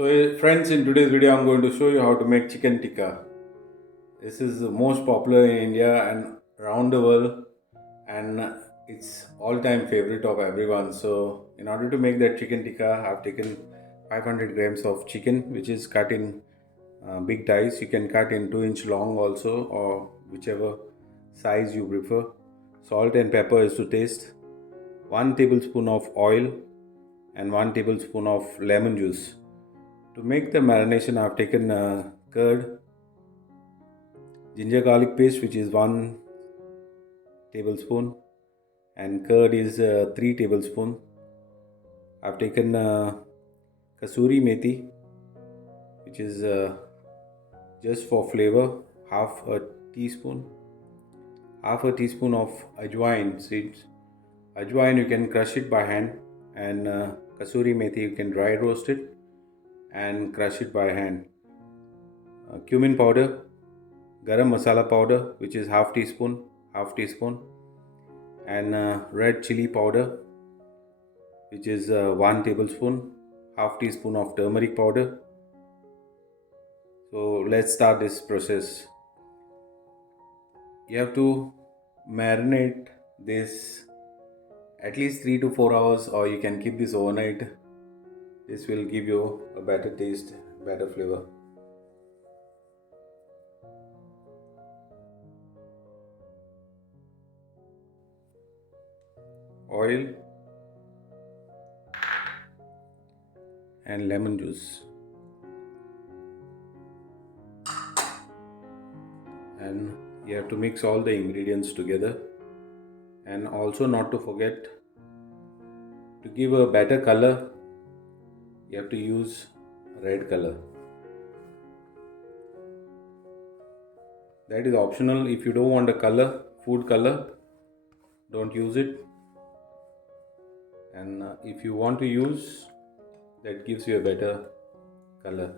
Friends, in today's video, I'm going to show you how to make chicken tikka. This is the most popular in India and around the world, and it's all-time favorite of everyone. So, in order to make that chicken tikka, I've taken 500 grams of chicken, which is cut in big dice. You can cut in 2-inch long also, or whichever size you prefer. Salt and pepper is to taste. 1 tablespoon of oil and 1 tablespoon of lemon juice. To make the marination, I've taken curd, ginger garlic paste, which is 1 tablespoon, and curd is 3 tablespoon. I've taken kasuri methi, which is just for flavor, half a teaspoon. Half a teaspoon of ajwain seeds. Ajwain you can crush it by hand, and kasuri methi you can dry roast it and crush it by hand. Cumin powder, garam masala powder, which is half teaspoon, and red chili powder, which is 1 tablespoon, half teaspoon of turmeric powder. So let's start this process. You have to marinate this at least 3 to 4 hours, or you can keep this overnight. This will give you a better taste, better flavor. Oil and lemon juice, and you have to mix all the ingredients together, and also not to forget, to give a better color you have to use red color. That is optional. If you don't want a color, food color, don't use it. And if you want to use, that gives you a better color.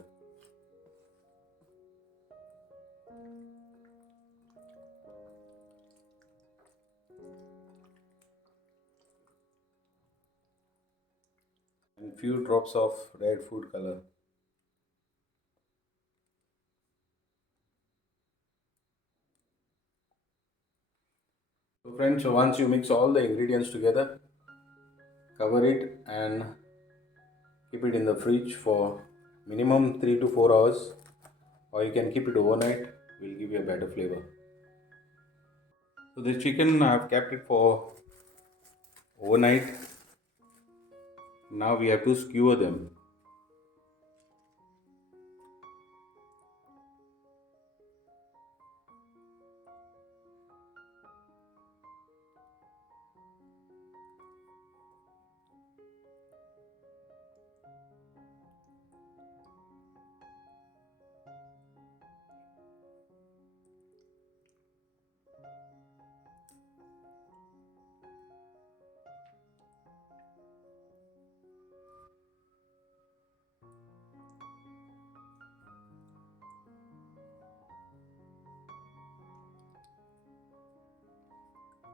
And few drops of red food color. So friends, once you mix all the ingredients together, cover it and keep it in the fridge for minimum 3 to 4 hours, or you can keep it overnight, will give you a better flavor. So the chicken, I have kept it for overnight. Now we have to skewer them.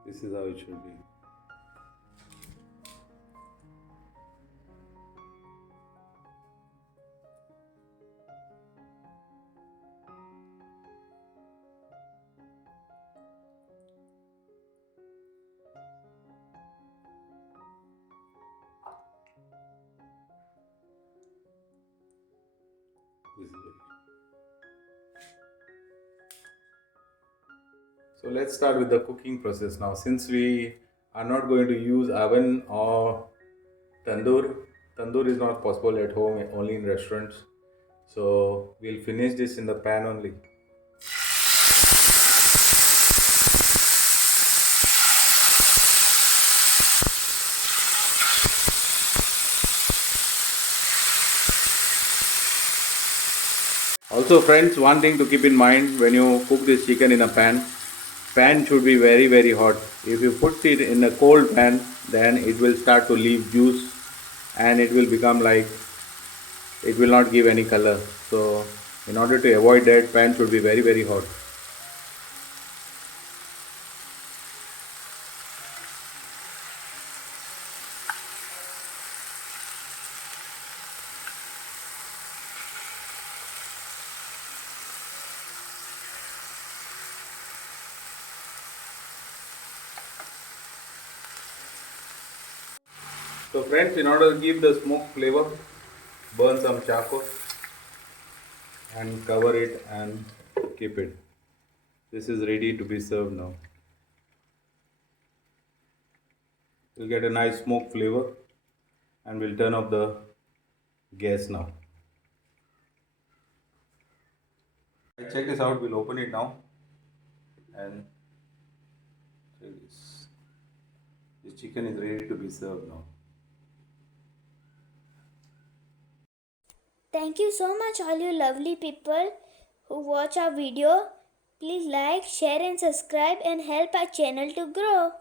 This is how it should be. This is it. So let's start with the cooking process now. Since we are not going to use oven or tandoor is not possible at home, only in restaurants. So we'll finish this in the pan only. Also friends, one thing to keep in mind when you cook this chicken in a pan should be very hot. If you put it in a cold pan, then it will start to leave juice and it will become like, it will not give any color. So in order to avoid that, pan should be very hot. So friends, in order to keep the smoke flavor, burn some charcoal and cover it and keep it. This is ready to be served now. You'll get a nice smoke flavor and we'll turn off the gas now. Check this out, we'll open it now and check this. This chicken is ready to be served now. Thank you so much, all you lovely people who watch our video. Please like, share, and subscribe and help our channel to grow.